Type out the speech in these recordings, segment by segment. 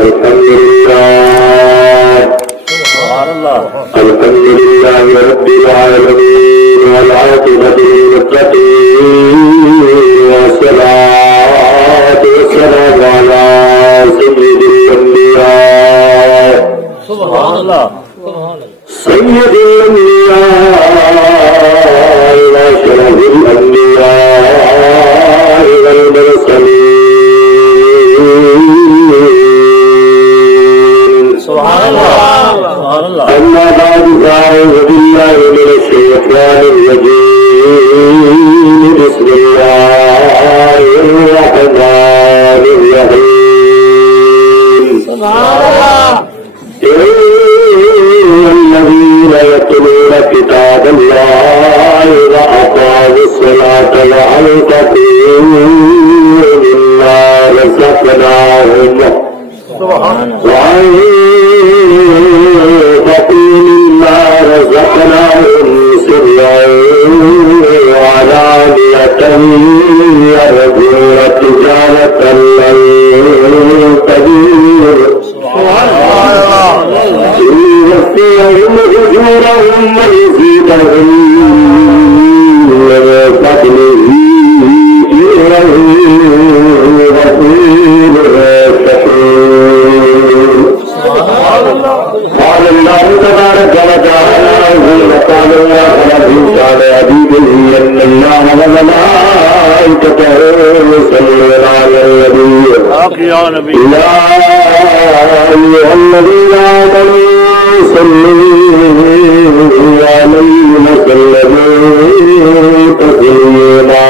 الحمد لله رب العالمين والعاقبة للمتقين والصلاة والسلام على سيد الأنبياء سبحان الله سيد الأنبياء وأشرف الأنبياء والمرسلين سبحان الله سبحان الله. أما بعد فأعوذ بالله من الشيطان الرجيم بسم الله الرحمن الرحيم. سبحان الله. الذين يتلون كتاب الله وأقاموا الصلاة وأنفقوا مما رزقناهم سرا وعلانية يرجون تجارة لن تبور يوفيهم أجورهم ويزيدهم من فضله قال الله تبارك وتعالى وقال الله في شان حبيبه ان الله وملائكته يصلون على النبي يا نبي يا ايها الذين امنوا صلوا عليه وسلموا تسليما.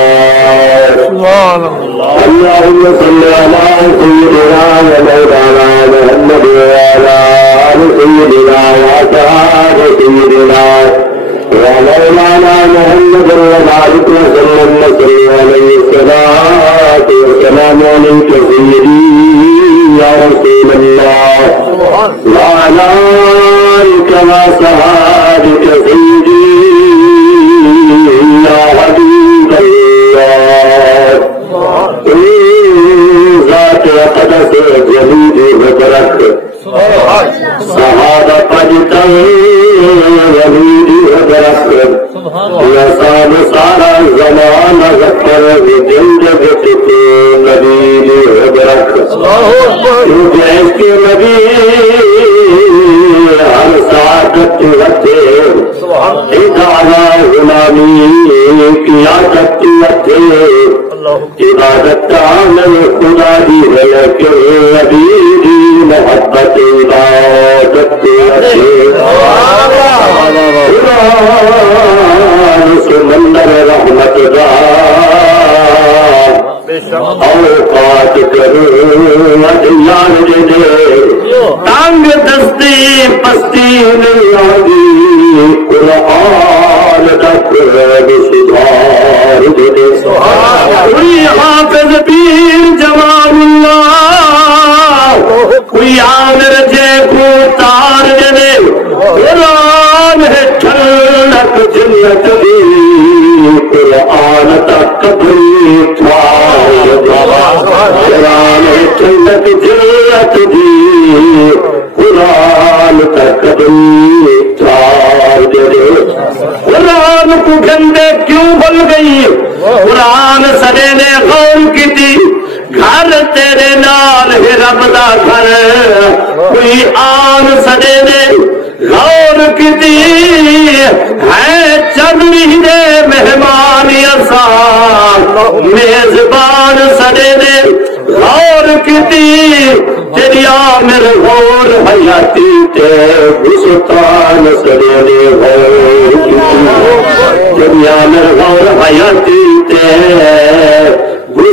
اللهم صل على سيدنا ومولانا محمد وعلى آل سيدنا وأصحاب سيدنا ومولانا محمد وبارك وسلم عليه الصلاة والسلام عليك سيدي يا رسول الله وعلى آلك وأصحابك سيدي يا حبيب الله. ذات قدس جليل وبرك صحابة قدتا وليد وبرك لصاب سارا زمان غفر جلد بسكو نبيل وبرك جیس کے نبی ہر سعادت رکھتے ادارہ غلامی قیادت رکھتے عبادت عالم خدا دی ہے کہ نبی دی محبت عبادت قرآن سمندر رحمت دا اوقات کرو ادیان دے تانگ دستی پستی نہیں آگی قرآن تک سدھار دے کوئی حافظ پیر جمال اللہ کوئی عامر جے کو تار دے قرآن ہے ٹھنڈک جنت دی قرآن تک کبھی قرآن ہے ٹھنڈک جنت دی قرآن تک کبھی تار دے قرآن کو گندے کیوں بن گئی قرآن سدے نے غور کی تھی گھر تیرے نال ہے رب دا گھر کوئی آن سدے نے غور کی تھی ہے چند مہینے مہمان اسان میزبان سدے نے غور کی تھی تیری آمر غور حیاتی تے سلطان سدے نے غور کی تھی تیری آمر غور حیاتی تے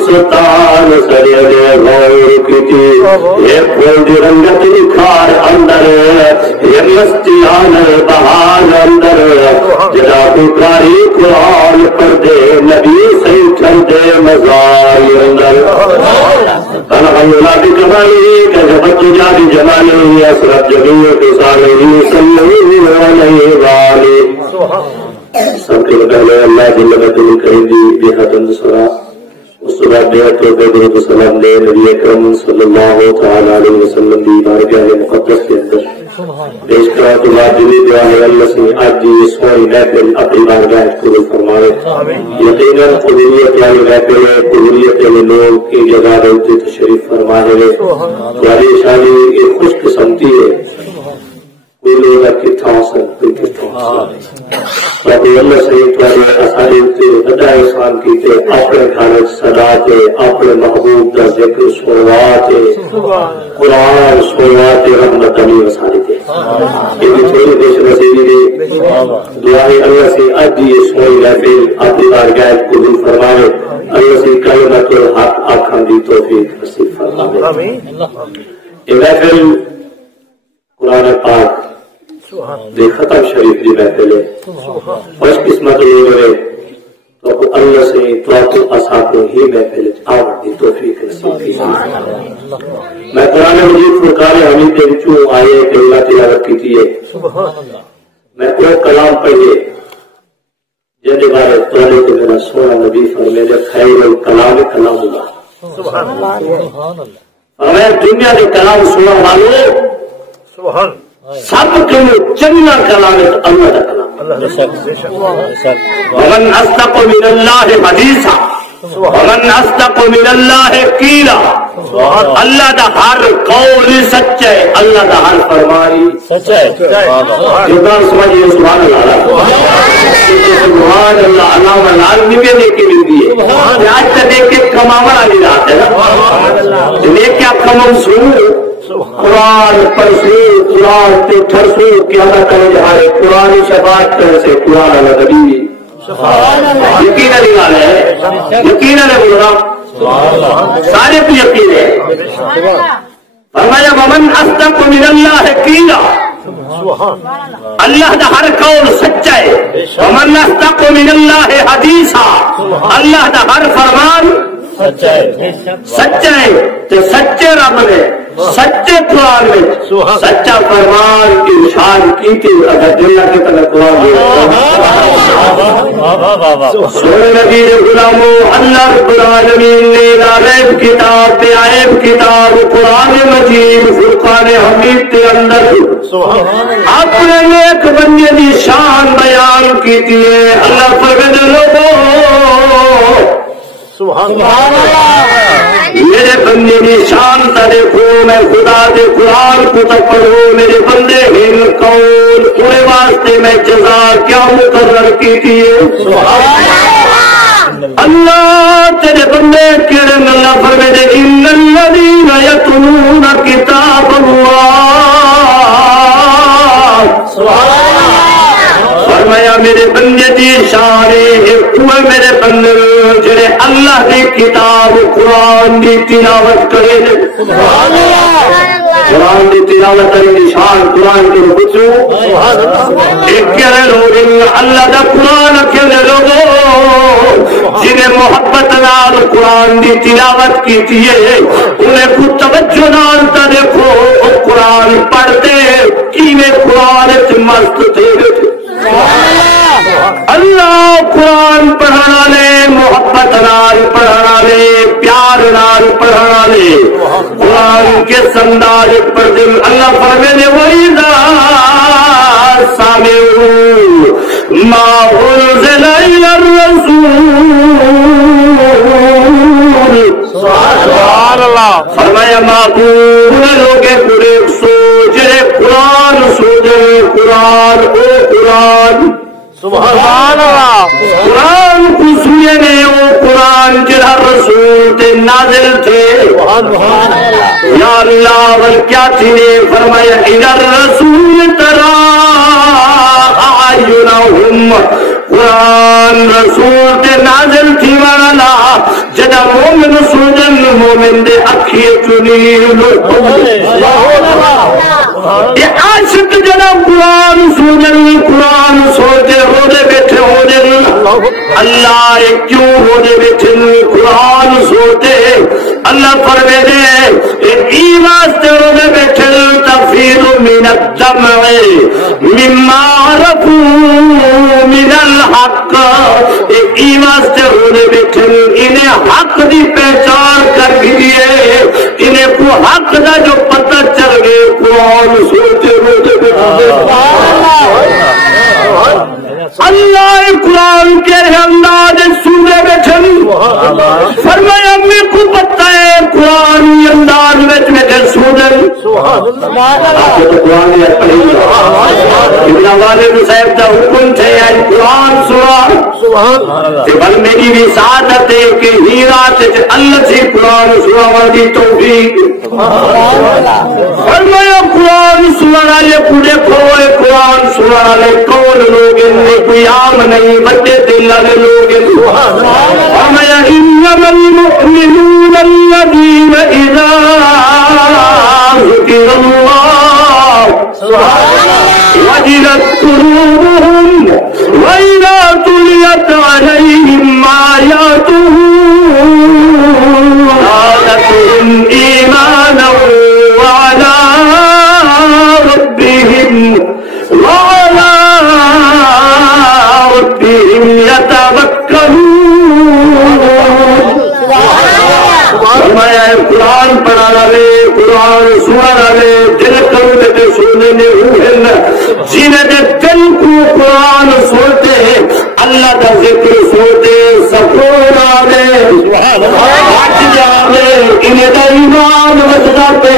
سلطان سدے نے غور کی تھی یہ پھول دی رنگت نکھار اندر یہ مستیان بہار اندر جدا بکاری قرآن پر دے نبی سے کر دے مزار اندر الحمدللہ بکمالی کجبت جاری جمالی اسرت جمیع کسانی صلی اللہ علیہ وآلہ. سب کے پہلے اللہ جل وعلا کریم دی بے حد صلاۃ کے بعد بیعت و درود و سلام دے نبی اکرم صلی اللہ تعالی علیہ وسلم دی بارگاہ مقدس کے اندر پیش کرا تو واجبی دعا ہے اللہ سے آج یہ سوئی محفل اپنی بارگاہ قبول فرمائے. یقیناً قبولیت والی محفل ہے، قبولیت والے لوگ کی جگہ رہتے تشریف فرمائے. تمہاری شادی ایک خوش قسمتی ہے، کوئی لوگ کتھا حسن کوئی کتھا حسن باقی اللہ سے تمہارے آسانی ہوتے بڑا احسان کیتے اپنے گھر صدا تے اپنے محبوب کا ذکر صلوات قرآن صلوات رحمت علی وسانی تے یہ بھی تھوڑی دیش نصیبی دے دعائیں اللہ سے آج یہ سوئی محفل اپنی بارگاہ قبول فرمائے. اللہ سے کلمت الحق آنکھاں دی توفیق نصیب فرمائے. یہ محفل قرآن پاک دے ختم شریف دی محفل ہے. خوش قسمت لوگ ہے تو اللہ سے تو اصحاب ہی محفل آور دی توفیق نصیب کی. میں قرآن مجید فرقان حمید کے وچوں آئے کلمہ تلاوت کیتی ہے. میں کوئی کلام پڑھے جن کے بارے توڑے تو میرا سونا نبی فرمائے جب خیر الکلام کلام اللہ. ہمیں دنیا کے کلام سنا والوں سب کے چنگا کلام ہے اللہ کا کلام. ومن اصدق من اللہ حدیثا ومن اصدق من اللہ قیلا. اللہ دا ہر قول سچا ہے، اللہ دا ہر فرمان سچا ہے. جبران سمجھئے سبحان اللہ سبحان اللہ. علامہ العالمی میں دیکھے ملتی ہے آج تک دیکھ کے کماور آلی رات ہے نا دیکھ کے آپ کمام سنو قرآن پرسو قرآن تے ٹھرسو کیا نہ کرے جہارے قرآن شفاعت کر سے قرآن اللہ نبی یقین علی والا ہے، یقین علی بول رہا سارے کو یقین ہے. فرمایا ومن اصدق من اللہ قیلا، اللہ دا ہر قول سچا ہے. ومن اصدق من اللہ حدیثا، اللہ دا ہر فرمان سچا ہے. تو سچے رب نے سچے قرآن میں سچا فرمان ارشاد کیتے اگر دنیا کے طرح قرآن سونے نبی غلامو اللہ رب العالمین نے غائب کتاب تے عائب کتاب قرآن مجید فرقان حمید کے اندر اپنے ایک بندے کی شان بیان کیتی ہے. اللہ فرماتے لوگوں سبحان اللہ میرے بندے کی شان تا دیکھو، میں خدا دے قرآن کو تو پڑھو میرے بندے ہن قول پورے واسطے میں جزا کیا مقرر کی تھی. اللہ تیرے بندے کیڑے اللہ فرمائے ان الذین یتلون کتاب اللہ فرمایا میرے بندے دی شان ہے میرے بندے جڑے اللہ دی کتاب قرآن دی تلاوت کرے. قرآن دی تلاوت کرے شان قرآن کے بچوں ایک کہنے لوگ اللہ دا قرآن کہنے لوگوں جنہیں محبت نال قرآن دی تلاوت کی تھی انہیں کو توجہ نال تا دیکھو قرآن پڑھتے کیویں قرآن وچ مست تھے. اللہ قرآن پڑھنا لے محبت نال پڑھنا لے پیار نال پڑھنا لے قرآن کے سنداز پڑھ دے. اللہ فرمانے وَإِذَا سَمِعُوا مَا أُنزِلَ إِلَى الرَّسُولِ سبحان اللہ فرمایا معقول لوگ پورے سوچے قرآن سوچے قرآن او قرآن سبحان اللہ قرآن کو سننے او قرآن جڑا رسول تے نازل تھے یا اللہ ول کیا تھی نے فرمایا اِذَا الرَّسُولِ تَرَى أَعْيُنَهُمْ قرآن رسول تے نازل تھی والا جدا مومن سوجن مومن دے اکھی چنی یہ عاشق جدا قرآن سوجن قرآن سوچے ہو دے بیٹھے ہو دے اللہ کیوں ہو دے بیٹھے قرآن سوچے اللہ فرمے دے ای واسطے ہو دے بیٹھے تفیر من الدمع مما عرفوا من الحق ای واسطے ہو دے بیٹھے بیٹھے انہیں حق دی پہچان کر دیے انہیں کو حق دا جو پتہ چل گئے قرآن سنتے روتے بیٹھے اللہ قرآن کے انداز سننے بیٹھے فرمایا امی کو پتہ ہے قرآن انداز میں سنن آپ کو تو قرآن یاد پڑے ابن والد صاحب کا حکم تھے آج قرآن سنا بل میری بھی سعادت ہے کہ ہی رات اللہ سے قرآن سنا والی توفیق فرمایا قرآن سنا والے پورے کھوئے قرآن سنا والے کون لوگ کوئی عام نہیں بڑے دل والے لوگ فرمایا انما المؤمنون الذين اذا ذكر الله وجلت قلوبهم واذا تليت عليهم آياته زادتهم ايمانا وعلى ربهم يتوكلون فرمایا قرآن پڑھا رہے قرآن سنا رہے دل کرتے سننے نے جنہیں دل کو قرآن سنتے ہیں اللہ کا ذکر سنتے سکون آگے حج جاگے انہیں کا ایمان بچاتے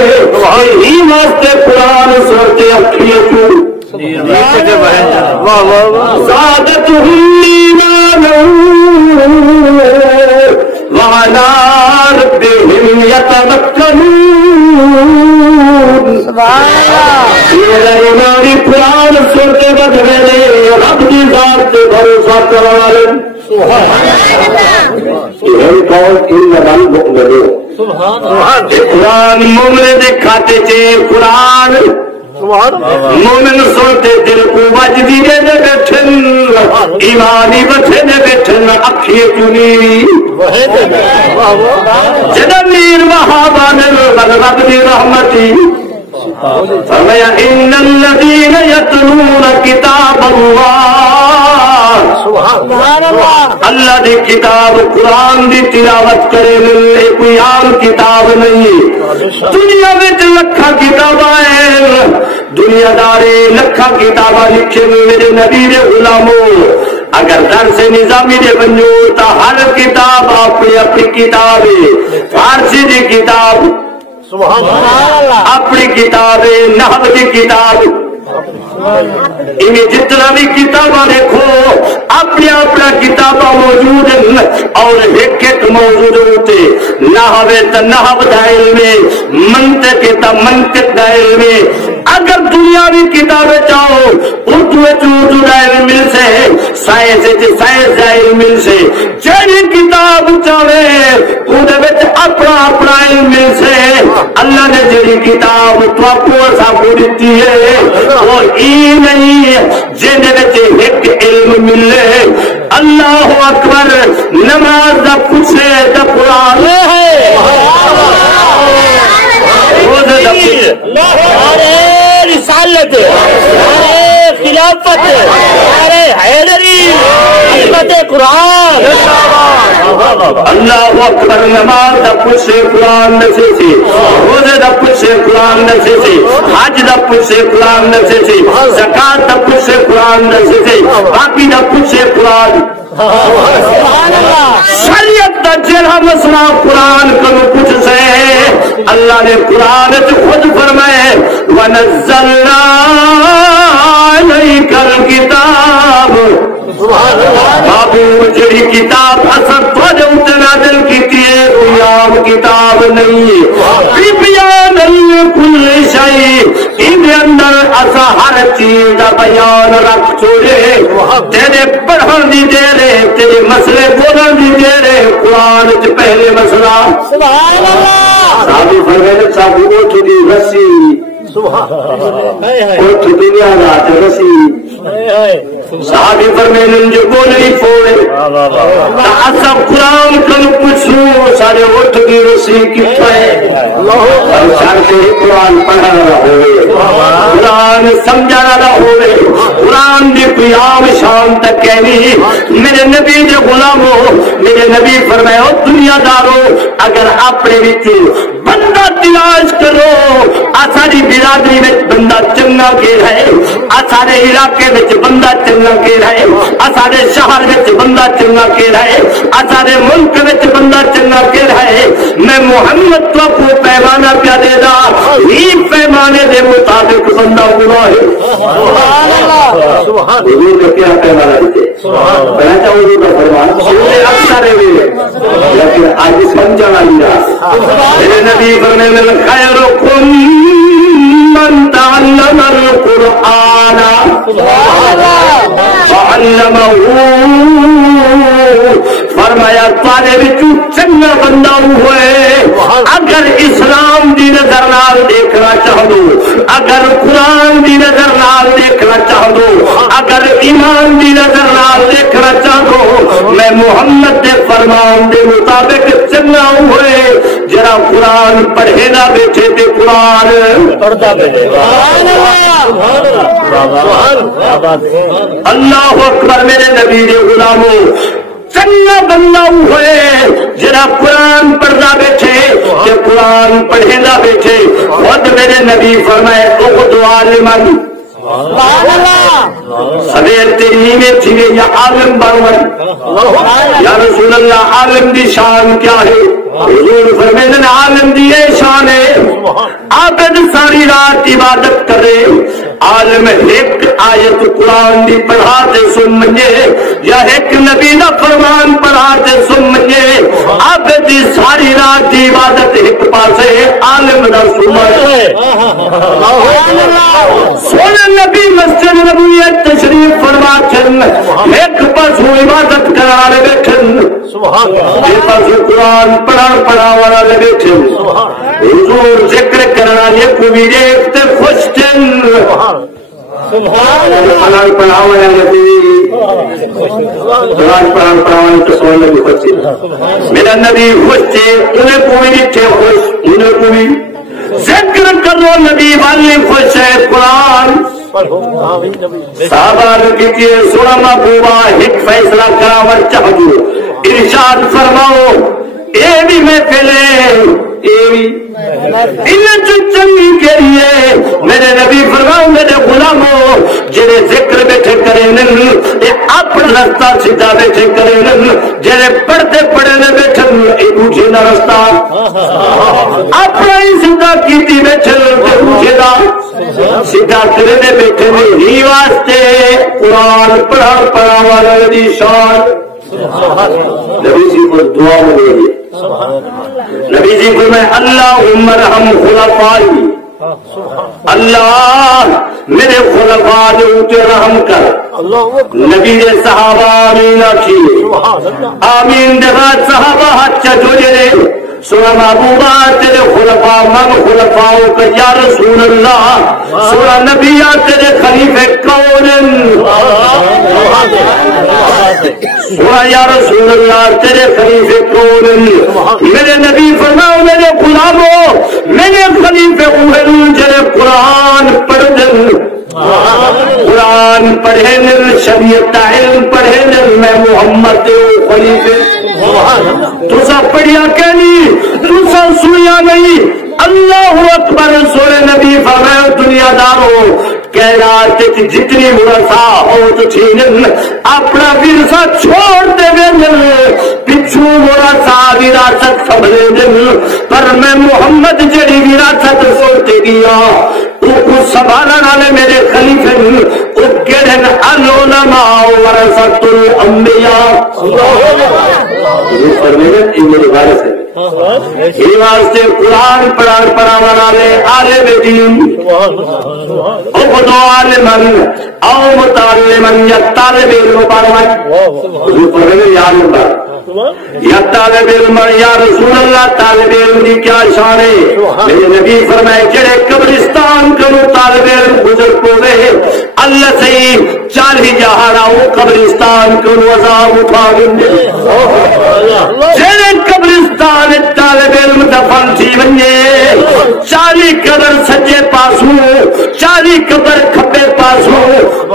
ہی واسطے قرآن سنتے اکھیے کو زادتهم ایمانا وعلى ربهم يتوكلون میرا ایمانی قرآن سنتے بدلے نے رب کی ذات سے بھروسہ کروا لیں قرآن مومن دے کھاتے چے قرآن مومن سنتے دل کو وجدی دے بیٹھن ایمانی بٹھے دے بیٹھن اکھی چنی جدہ میر وحابان رب دی رحمتی فرمایا ان الذین یتلون کتاب اللہ دی کتاب قرآن دی تلاوت کرے ملے کوئی عام کتاب نہیں دنیا میں لکھا کتاب ہے دنیا دارے لکھا کتابہ لکھے میرے نبی دے غلاموں اگر درس نظامی دے بنجو تا ہر کتاب اپنی اپنی کتاب ہے فارسی دی کتاب اپنی کتاب نحو کی کتاب انہیں جتنا بھی کتاباں دیکھو اپنی اپنا کتاباں موجود ہیں اور ایک ایک موجود ہوتے نحو تا نحو دا علم منطق تا منطق دا علم اگر دنیاوی کتابیں چاہو اردو اردو دا علم مل سے سائنس سائنس دا علم مل سے جہی کتاب چاہے اندر اپنا اپنا علم مل سے اللہ نے جہی کتاب تو اپنا سا کو دیتی ہے وہ ای نہیں جن ایک علم ملے اللہ اکبر نماز دا پوچھے دا قرآن رسالت خلافت حیدری حکمت قرآن اللہ اکبر نماز دا پوچھے قرآن نشے سے روزے دا پوچھے قرآن نشے سے حج دا پوچھے قرآن نشے سے زکات دا پوچھے قرآن نشے سے باقی دا پوچھے قرآن شریعت دا جرہ مسئلہ قرآن کنو کچھ سے اللہ نے قرآن خود فرمائے وَنَزَّلْنَا عَلَيْكَ الْكِتَابُ بابو جڑی کتاب اثر تھوڑے نازل کی ہے کوئی عام کتاب نہیں بیان کل شیء ان اندر اسا ہر چیز دا بیان رکھ چھوڑے تیرے پڑھن دی دے رہے تیرے مسئلے بولن دی دے رہے قرآن چ پہلے مسئلہ سبحان اللہ صحابی فرمائے صاحب اٹھ دی رسی اٹھ دنیا رات رسی صحابی فرمائے جو بولنی پھوڑے اصا قرآن کن پوچھوں سارے اٹھ دی رسی کتنے سارے قرآن پڑھا رہا ہوئے قرآن سمجھا رہا ہوئے قرآن دی کوئی عام شان تک کہنی میرے نبی دے غلامو میرے نبی فرمایا دنیا دارو اگر اپنے وچ بندہ تلاش کرو ساری برادری میں بندہ چنگا کے ہے سارے علاقے میں بندہ چنگا کے ہے سارے شہر میں بندہ چنگا کے ہے سارے ملک میں بندہ چنگا کے ہے میں محمد تو کو پیمانہ پیا دے دا ہی پیمانے دے مطابق بندہ ہوا ہے حضور کا کیا پیمانہ دیتے میں چاہوں حضور کا فرمان سننے اکثر ہے لیکن آج سمجھانا لیا میرے نبی فرمانے میں خیرکم من تعلم القرآن فعلمہ فرمایا تارے بچو چنگا بندہ ہوئے اگر اسلام دی نظر نال دیکھنا چاہ دو اگر قرآن دی نظر نال دیکھنا چاہ دو اگر ایمان دی نظر نال دیکھنا چاہ دو میں محمد دے فرمان دے مطابق چنگا ہوئے جرا قرآن پڑھے نہ بیٹھے تے قرآن پڑھتا بیٹھے اللہ اکبر میرے نبی دے غلاموں چنگا بندہ ہوئے جرا قرآن پڑھنا بیٹھے کہ قرآن پڑھے نہ بیٹھے خود میرے نبی فرمائے اخدو عالمن سویر تیری میں تھی یا عالم بنون یا رسول اللہ عالم دی شان کیا ہے حضور فرمائے عالم دی شان ہے عابد ساری رات عبادت کرے عالم ایک آیت قرآن دی پڑھاتے سن منجے یا ایک نبی دا فرمان پڑھاتے سن منجے عابد دی ساری رات دی عبادت ایک پاسے عالم دا سن منجے سونے نبی مسجد نبویت تشریف فرما چن ایک پاسو عبادت کرانے بیٹھن ایک پاسو قرآن پڑھا والا بیٹھن حضور ذکر کرنا یہ کو بھی دیکھتے خوش چن قرآن پڑھا والا میرا نبی خوش تھے انہیں کو بھی نہیں تھے خوش انہیں کو بھی ذکر کرو نبی والی خوش ہے قرآن صحابہ نے کہتے ہیں سونا محبوبہ ایک فیصلہ کراور چاہو ارشاد فرماؤ اے بھی میں پہلے اے بھی انہیں جو چنگی کے لیے میرے نبی فرماؤ میرے غلاموں جنہیں ذکر بیٹھے کریں اپنا رستہ سیدھا بیٹھے کریں جنہیں پڑھتے پڑھنے بیٹھے اٹھے نہ رستہ اپنا ہی سیدھا کیتی بیٹھے اٹھے نہ سیدھا کرنے بیٹھے ہی واسطے قرآن پڑھا والا دی شان نبی جی کو دعا ملے گی نبی جی کو میں اللہم ارحم خلفائی اللہ میرے خلفاء نے اونچے رحم کر نبی نے صحابہ آمین آکھیے آمین دفعہ صحابہ حج جوڑے سورہ محبوبہ تیرے خلفاء من خلفاؤ کا یا رسول اللہ سورہ نبیہ تیرے خلیفہ کون سورہ یا رسول اللہ تیرے خلیفہ کون میرے نبی فرماؤ میرے غلاموں میرے خلیفہ اوہن جنہیں قرآن پڑھ دن قرآن پڑھے نل شریعت علم پڑھے نل میں محمد خلیفہ تو سا پڑھیا کہنی تو سا سنیا نہیں اللہ اکبر سورہ نبی فرمائے دنیا دارو کائنات جتنی ورثہ ہو تو چھینن اپنا ورثہ چھوڑ دے دن پچھو ورثہ وراثت سنبھلے دن پر میں محمد جڑی وراثت سوچتے گیا کو سنبھالنے والے میرے خلیفے کو کہن العلماء ورثۃ الانبیاء یہ فرمائے میرے وارث ہے یہ واسطے قرآن پڑھا والا عالم دین اخدو عالمن او متعلمن یا طالب علم پڑھوائے یا طالب علم یا رسول اللہ طالب علم کی کیا شان ہے میرے نبی فرمائے جڑے قبرستان کرو طالب علم گزر پوے اللہ سے 40 جہاں قبرستان کرو عذاب اٹھا گندے جڑے قبرستان طالب علم دفن تھی ونجے 40 قبر سجے پاسوں 40 قبر کھبے پاسوں پاسوں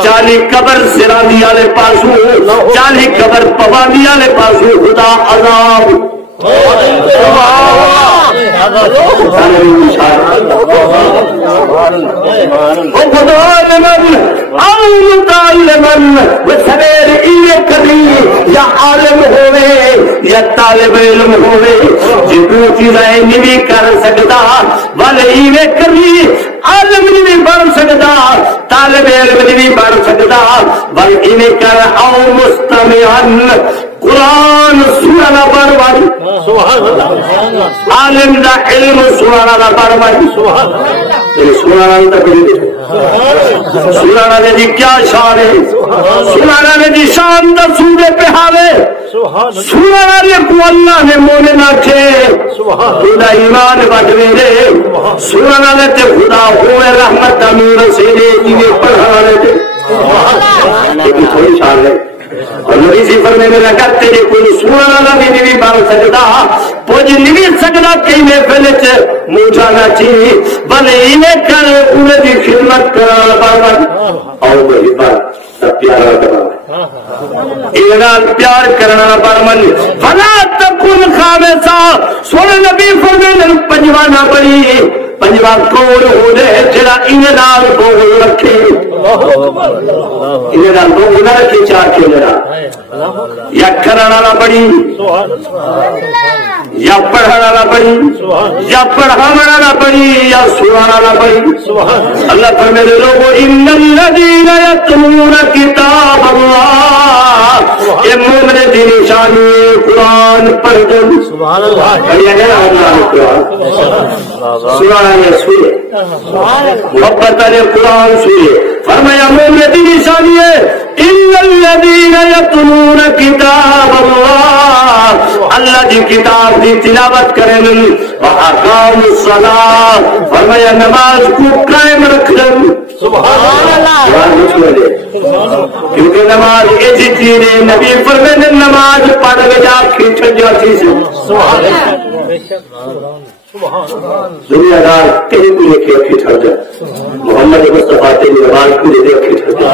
40 قبر سراندی والے پاسوں 40 قبر پواندی والے پاسوں خدا عذاب یا عالم ہوئے یا طالب علم ہوئے جتنی چیزیں نہیں کر سکتا والے ایویں کبھی عالم نہیں بڑھ سکتا طالب علم نہیں بڑھ سکتا بل انہیں کر او مستمعن قرآن سنانا بڑھ بڑھ عالم دا علم سنانا بڑھ بڑھ سنانا سنانا نے دی کیا شان ہے سنانا نے دی شان دا سورے پہ حالے سنانا نے کو اللہ نے مومن آکھے خدا ایمان بڑھوے دے سنانا نے تے خدا ہوئے رحمت امیر سے دے جنہیں پڑھانے دے لیکن تھوڑی شان ہے اور نبی سی فرمے میں لگا تیرے کوئی سنانا نہ بھی نہیں بڑھ سکتا پوج نہیں سکتا کئی میں فلچ موجانا چاہیے بلے انہیں کر انہیں بھی خدمت کرانا پڑھا اور وہی پر سب پیارا کرانا انہیں پیار کرنا پڑھا فلا تکن خامسا سونے نبی فرمے میں پنجوانا پڑی پنجوان کون ہو دے جڑا انہیں نال بول رکھے انہیں نال بول نہ رکھے چاہ کے لڑا یا کرانا نہ پڑی یا پڑھانا نہ پڑی یا پڑھانا نہ پڑی یا سنانا نہ پڑی اللہ فرمائے لوگوں ان الذین یتلون کتاب اللہ یہ مومن دی نشانی قرآن پڑھ دیں سبحان اللہ سنانا یا سوئے محبت علی قرآن سوئے فرمایا مومن دی نشانی ہے ان الذین یتلون کتاب اللہ اللہ دی کتاب دی تلاوت کریں وَأَقَامُوا الصَّلَاةَ فرمایا نماز کو قائم رکھیں سبحان اللہ کیونکہ نماز ایسی چیز ہے نبی فرمائے نماز پڑھ گیا کھیچ جاتی سے سبحان اللہ دنیا دار کہیں کو لکھے اکھی ٹھڑ جائے محمد مصطفیٰ تیری نماز کو لے دے اکھی ٹھڑ جائے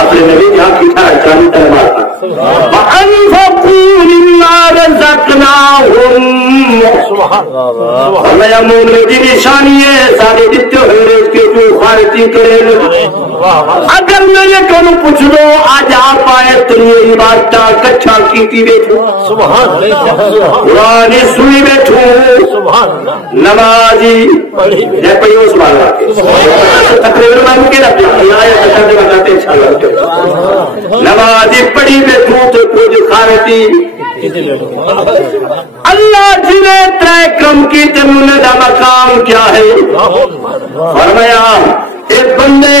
اپنے نبی جہاں کی ٹھڑ جانی تنمار تھا وَأَنْفَقُوا مِمَّا رَزَقْنَاهُمْ اللہ یا مومن دی نشانی ہے سارے جتے ہوئے اس کے جو خارجی کرے اگر میں یہ کہوں پوچھ لو آج آپ آئے تو یہ عبادتہ کچھا کیتی بیٹھو قرآن سوئی بیٹھو نمازی یہ پڑھی ہو سبحان اللہ تقریباً میں ممکن اپنی آیت بتا دے بتاتے انشاءاللہ نمازی پڑھی بیٹھو تو کوئی خارجی اللہ جنہیں ترائے کم کی تمہیں دا مقام کیا ہے فرمایا ایک بندے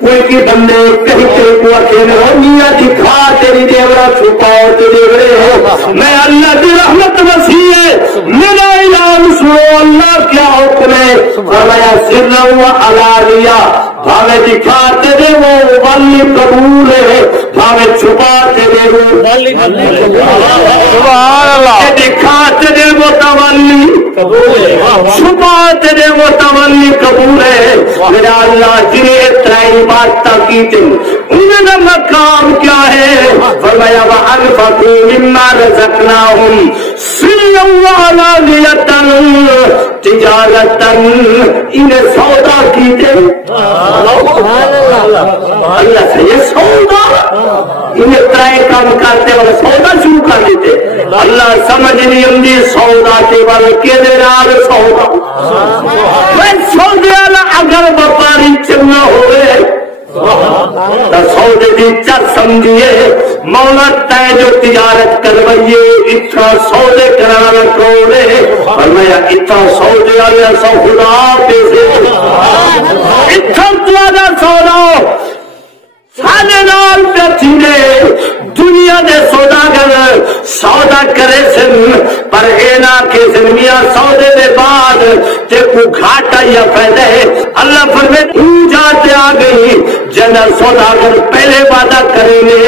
کوئی کی بندے کہیں کو اکیلے ہو میاں دکھا تیری دیورہ چھپاؤ تیری دیورے میں اللہ دی رحمت وسیع ہے میرا اعلان سنو اللہ کیا حکم ہے فرمایا سر و علانیہ بھاوے دکھا تیرے وہ ولی قبول ہے بھاوے چھپا تیرے وہ سبحان اللہ دکھا تیرے وہ تولی چھپا تیرے وہ تولی قبول ہے میرا اللہ جنہیں اترائی بات تاکید انہیں نہ مقام کیا ہے فرمایا وَأَنْفَقُوا مِمَّا رَزَقْنَاهُمْ سِرًّا وَعَلَانِيَةً تجارتاً انہیں سودا کیتے اللہ سے یہ سودا انہیں اترائی کام کرتے اور سودا شروع کر دیتے اللہ سمجھ نہیں اندی سودا کے بارے کے دیر آر سودا میں سودے والا اگر وپاری چلنا ہوئے تو سودے دی چر سمجھئے مولا تے جو تجارت کروئیے اتنا سودے کرانا کروڑے فرمایا اتنا سودے والا سو خدا پیسے اتنا توانا سودا سانے نال پیچھنے دنیا دے سوداگر سودا کرے سن پر اینا کے سن میاں سودے دے بعد تے کو گھاٹا یا فائدہ ہے اللہ فرمائے تو جاتے آ گئی جنہ سوداگر پہلے وعدہ کریں گے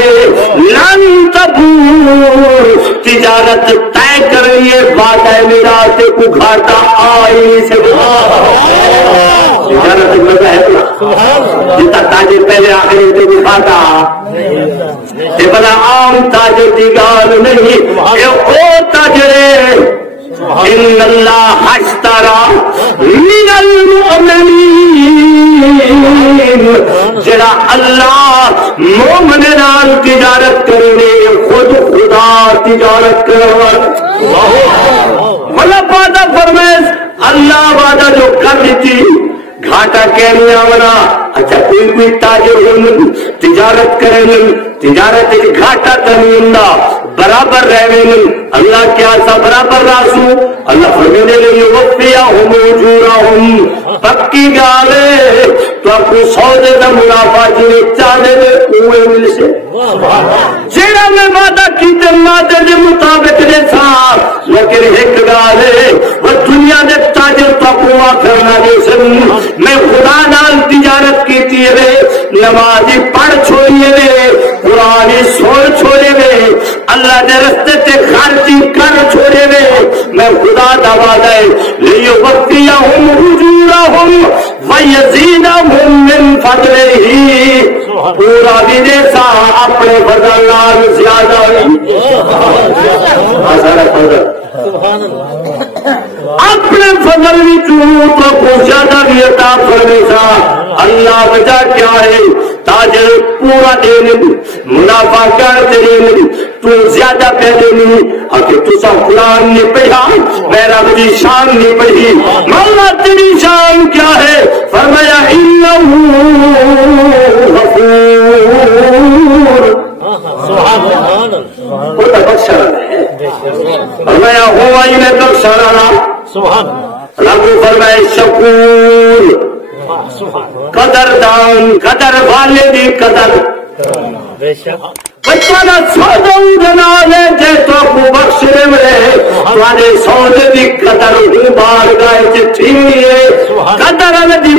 لن تبور تجارت طے کریے وعدہ میرا تے کو گھاٹا آئی سے تجارت میں ہے جتا تاجر پہلے آخری تے دکھاتا یہ بڑا عام تاجر کی گال نہیں، یہ او تاجر ہے ان اللہ اشترى من المؤمنین جڑا اللہ مومن نال تجارت کرنے خود خدا تجارت کرنے والا وعدہ فرمائے اللہ وعدہ جو کر دیتی گھاٹا کہنے آونا اچھا کوئی تاجر ہوں تجارت کریں تجارت ایک گھاٹا کریں برابر رہنے اللہ کیا سا برابر راسو اللہ فرمینے لئے وفیہم اجورہم پکی گالے تو آپ کو سودے دا منافع جنہیں چاہنے دے اوے مل سے جیڑا میں وعدہ کی دے دے مطابق دے سا لیکن ایک گالے وہ دنیا دے تاجر تو آپ کو آفرنا دے سن میں خدا نال تجارت کی تیرے نمازی پڑھ چھوڑیے دے قرآنی سوڑ چھوڑے دے اللہ دے رستے تے خارجی کر چھوڑے دے میں خدا دعویٰ دے لیوفیہم اجورہم ویزیدہم من فضلہ پورا بھی دے سا اپنے فضل نال زیادہ اپنے فضل بھی تو کو زیادہ بھی عطا فرمے سا اللہ وجہ کیا ہے تاجر پورا دینے منافع کرتے دینے تو زیادہ پیدے نہیں اگر تو سا قرآن نے پڑھا میرا بھی شان نہیں پڑھی مولا تیری شان کیا ہے فرمایا انہو غفور وہ تو بخشان ہے فرمایا ہوا ہی میں بخشانا رب فرمائے شکور قدر دان قدر والے دی قدر بچانا سودہ دنا لے جے تو کو بخشنے میں توانے سودے دی قدر ہوں بار گائے چھ ٹھیک ہے قدر دی